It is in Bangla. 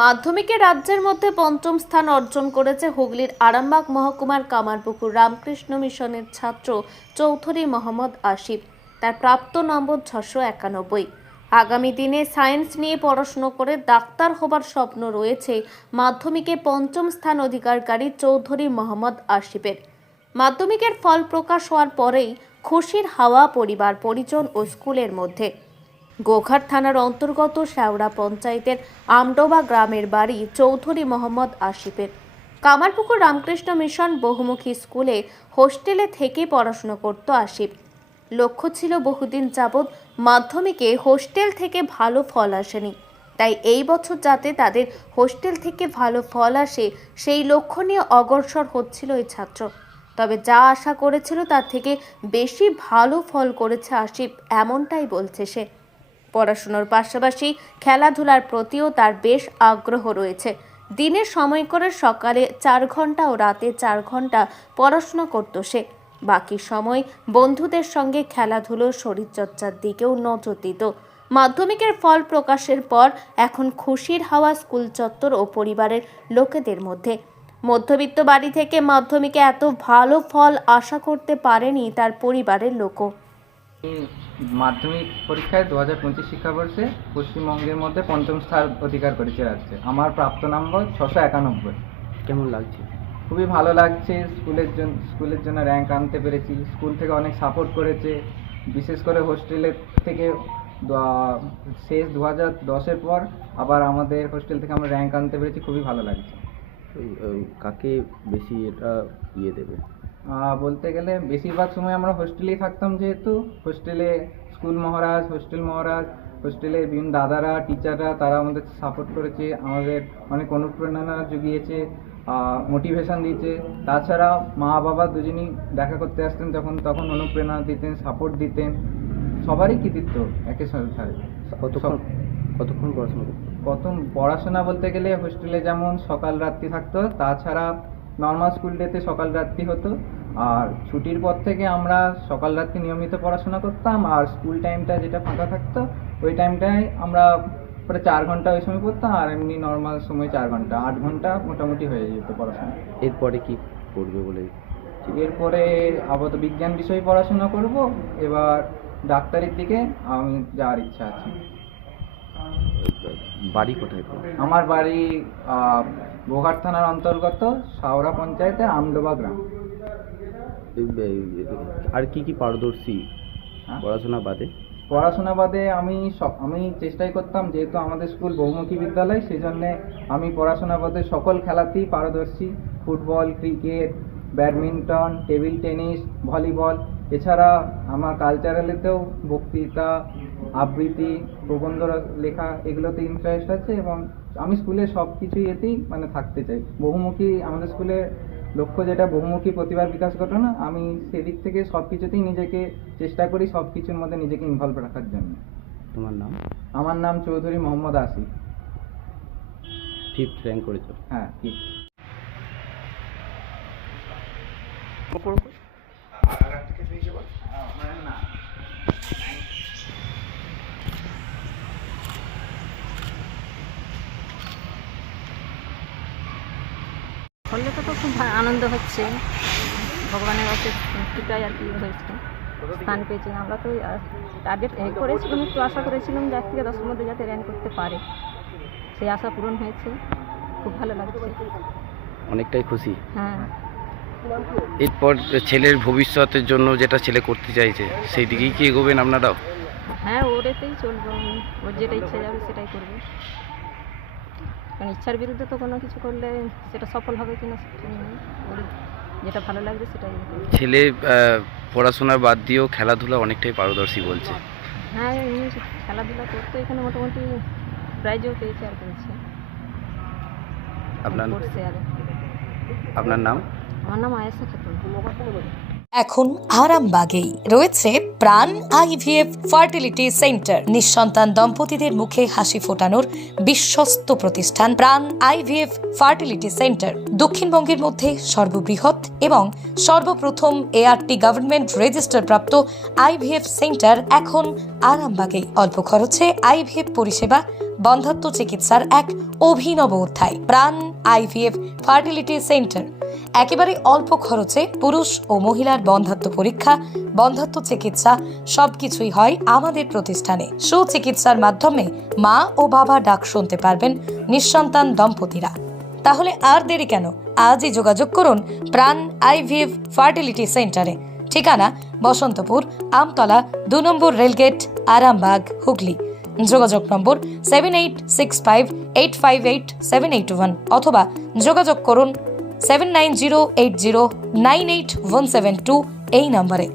মাধ্যমিকে রাজ্যের মধ্যে পঞ্চম স্থান অর্জন করেছে হুগলির আরামবাগ মহকুমার কামারপুকুর রামকৃষ্ণ মিশনের ছাত্র চৌধুরী মোহাম্মদ আসিফ। তার প্রাপ্ত নম্বর 691। আগামী দিনে সায়েন্স নিয়ে পড়াশুনো করে ডাক্তার হবার স্বপ্ন রয়েছে মাধ্যমিকে পঞ্চম স্থান অধিকারী চৌধুরী মোহাম্মদ আসিফের। মাধ্যমিকের ফল প্রকাশ হওয়ার পরেই খুশির হাওয়া পরিবার পরিজন ও স্কুলের মধ্যে। গোঘাট থানার অন্তর্গত শেওড়া পঞ্চায়েতের আমডোবা গ্রামের বাড়ি চৌধুরী মোহাম্মদ আসিফের। কামারপুকুর রামকৃষ্ণ মিশন বহুমুখী স্কুলে হোস্টেলে থেকে পড়াশোনা করত আসিফ। লক্ষ্য ছিল বহুদিন যাবৎ মাধ্যমিকে হোস্টেল থেকে ভালো ফল আসেনি, তাই এই বছর যাতে তাদের হোস্টেল থেকে ভালো ফল আসে সেই লক্ষ্য নিয়ে অগ্রসর হচ্ছিল এই ছাত্র। তবে যা আশা করেছিল তার থেকে বেশি ভালো ফল করেছে আসিফ, এমনটাই বলছে সে। পড়াশোনার পাশাপাশি খেলাধুলার প্রতিও তার বেশ আগ্রহ রয়েছে। দিনে সময় করে সকালে 4 ঘন্টা ও রাতে 4 ঘন্টা পড়াশোনা করত সে। বাকি সময় বন্ধুদের সঙ্গে খেলাধুলো শরীরচর্চার দিকেও নজর দিত। মাধ্যমিকের ফল প্রকাশের পর এখন খুশির হাওয়া স্কুল চত্বর ও পরিবারের লোকেদের মধ্যে। মধ্যবিত্ত বাড়ি থেকে মাধ্যমিকে এত ভালো ফল আশা করতে পারেনি তার পরিবারের লোকও। মাধ্যমিক পরীক্ষায় 2025 শিক্ষাবর্ষে পশ্চিমবঙ্গের মধ্যে পঞ্চম স্থান অধিকার করেছে রাজ্যে। আমার প্রাপ্ত নম্বর 691। কেমন লাগছে? খুবই ভালো লাগছে। স্কুলের জন্য র্যাঙ্ক আনতে পেরেছি। স্কুল থেকে অনেক সাপোর্ট করেছে, বিশেষ করে হোস্টেলের থেকে শেষ 2010-এর পর আবার আমাদের হোস্টেল থেকে আমরা র্যাঙ্ক আনতে পেরেছি। খুবই ভালো লাগছে। কাকে বেশি এটা দেবে? বলতে গেলে বেশিরভাগ সময় আমরা হোস্টেলেই থাকতাম, যেহেতু হোস্টেলে স্কুল মহারাজ, হোস্টেলে বিভিন্ন দাদারা, টিচাররা তারা আমাদের সাপোর্ট করেছে, আমাদের অনেক অনুপ্রেরণা জুগিয়েছে, মোটিভেশন দিয়েছে। তাছাড়া মা বাবা দুজনই দেখা করতে আসতেন, তখন অনুপ্রেরণা দিতেন, সাপোর্ট দিতেন। সবারই কৃতিত্ব একের সাথে। কতক্ষণ পড়াশোনা করতে? প্রথম পড়াশোনা বলতে গেলে হোস্টেলে যেমন সকাল রাত্রি থাকতো, তাছাড়া নর্মাল স্কুল ডেতে সকাল রাত্রি হতো। আর ছুটির পর থেকে আমরা সকাল রাত্রি নিয়মিত পড়াশোনা করতাম। আর স্কুল টাইমটা যেটা ফাঁকা থাকতো ওই টাইমটায় আমরা প্রায় 4 ঘন্টা ওই সময় পড়তাম। আর এমনি নর্মাল সময় 4 ঘন্টা, 8 ঘন্টা মোটামুটি হয়ে যেত পড়াশোনা। এরপরে কি করবে বলে? এরপরে আপাতত বিজ্ঞান বিষয়ে পড়াশোনা করব। এবার ডাক্তারির দিকে আমি যাওয়ার ইচ্ছা আছে। বাড়ি কোথায়? আমার বাড়ি গোঘাট থানার অন্তর্গত শেওড়া পঞ্চায়েতের আমডোবা গ্রাম। আর কি পারদর্শী পড়াশোনা বাদে আমি চেষ্টাই করতাম, যেহেতু আমাদের স্কুল বহুমুখী বিদ্যালয়, সেই জন্যে আমি পড়াশোনা বাদে সকল খেলাতেই পারদর্শী। Football, cricket, badminton, table tennis, volleyball, এছাড়া আমার কালচারালেতেও বক্তৃতা, আবৃত্তি, প্রবন্ধ লেখা এগুলোতে ইন্টারেস্ট আছে। এবং আমি স্কুলে সব কিছুই এতেই থাকতে চাই। আমাদের স্কুলে লক্ষ্য যেটা বহুমুখী প্রতিভার বিকাশ ঘটানো, আমি সেদিক থেকে সব কিছুতেই নিজেকে চেষ্টা করি, সব কিছুর মধ্যে নিজেকে ইনভলভ রাখার জন্য। তোমার নাম? আমার নাম চৌধুরী মোহাম্মদ আসিফ। 5th র্যাঙ্ক করেছো? হ্যাঁ, ঠিক। ফলে তো খুব আনন্দ হচ্ছে, ভগবানের কাছে কৃপায় আর কি হয়েছে, স্থান পেয়েছি। আমরা তো টার্গেট করেছিলাম, একটু আশা করেছিলাম যে 1 থেকে 10-এর মধ্যে যাতে র্যাঙ্ক করতে পারে, সেই আশা পূরণ হয়েছে। খুব ভালো লাগছে, অনেকটাই খুশি। হ্যাঁ। এরপর ছেলের ভবিষ্যতের জন্য যেটা ছেলে করতে চাইছে সেই দিকেই কি এগোবেন আপনারাও? হ্যাঁ, ওর এতেই চলবো, ওর যেটা ইচ্ছা যাবে সেটাই করবে। কারণ ইচ্ছার বিরুদ্ধে তো কোনো কিছু করলে সেটা সফল হবে কিনা সেটা নেই, ওর যেটা ভালো লাগবে সেটাই। ছেলে পড়াশোনা বাদ দিয়েও খেলাধুলা অনেকটাই পারদর্শী বলছে। হ্যাঁ, এমনি খেলাধুলা করতে এখানে মোটামুটি প্রাইজও পেয়েছে আর পেয়েছে। আপনার নাম? আমার নাম আয়েশা খাতুন। এখন আরামবাগেই রয়েছে প্রাণ আইভিএফ ফার্টিলিটি সেন্টার। নিঃসন্তান দম্পতিদের মুখে হাসি ফোটানোর বিশ্বস্ত প্রতিষ্ঠান প্রাণ আইভিএফ ফার্টিলিটি সেন্টার দক্ষিণবঙ্গের মধ্যে সর্ববৃহৎ এবং সর্বপ্রথম এআরটি গভর্নমেন্ট রেজিস্টার প্রাপ্ত আইভিএফ সেন্টার এখন আরামবাগেই। অল্প খরচে আইভিএফ পরিষেবা বন্ধ্যাত্ব চিকিৎসার এক অভিনব অধ্যায়। প্রাণ আইভিএফ ফার্টিলিটি সেন্টার একেবারে অল্প খরচে পুরুষ ও মহিলার বন্ধ্যাত্ব পরীক্ষা, বন্ধ্যাত্ব চিকিৎসা সবকিছুই হয় আমাদের প্রতিষ্ঠানে। সুচিকিৎসার মাধ্যমে মা ও বাবা ডাক শুনতে পারবেন নিঃসন্তান দম্পতিরা। তাহলে আর দেরি কেন, আজই যোগাযোগ করুন প্রাণ আইভিএফ ফার্টিলিটি সেন্টারে। ঠিকানা বসন্তপুর, আমতলা, 2 নম্বর রেলগেট, আরামবাগ, হুগলি। যোগাযোগ নম্বর 7865858781 অথবা যোগাযোগ করুন 7908098172 এই নম্বরে।